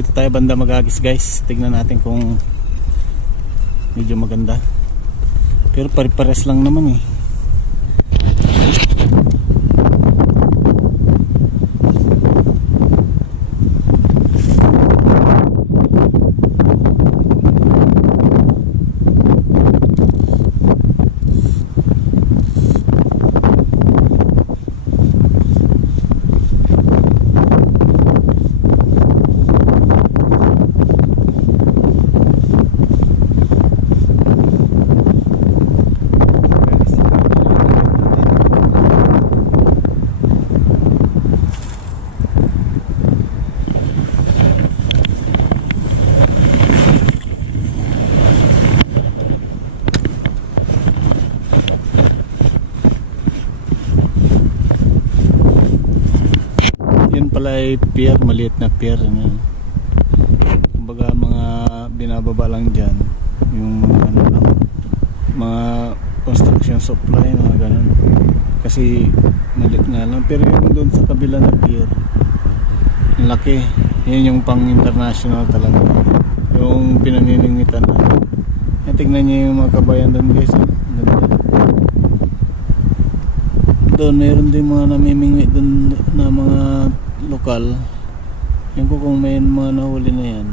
Dito tayo banda Magagis guys. Tignan natin kung medyo maganda. Pero pare-pares lang naman eh. Yan pala ay pier, maliit na pier. Kumbaga mga binababa lang dyan yung ano lang, mga construction supply, mga ganun. Kasi maliit nga lang. Pero yung doon sa kabila na pier, ang laki. Yan yung pang international talaga, yung pinaniningitan na. Tignan nyo yung mga kabayan doon guys. Doon mayroon din mga namimingwi doon na mga lokal. Yan ko kung may mga nahuli na yan.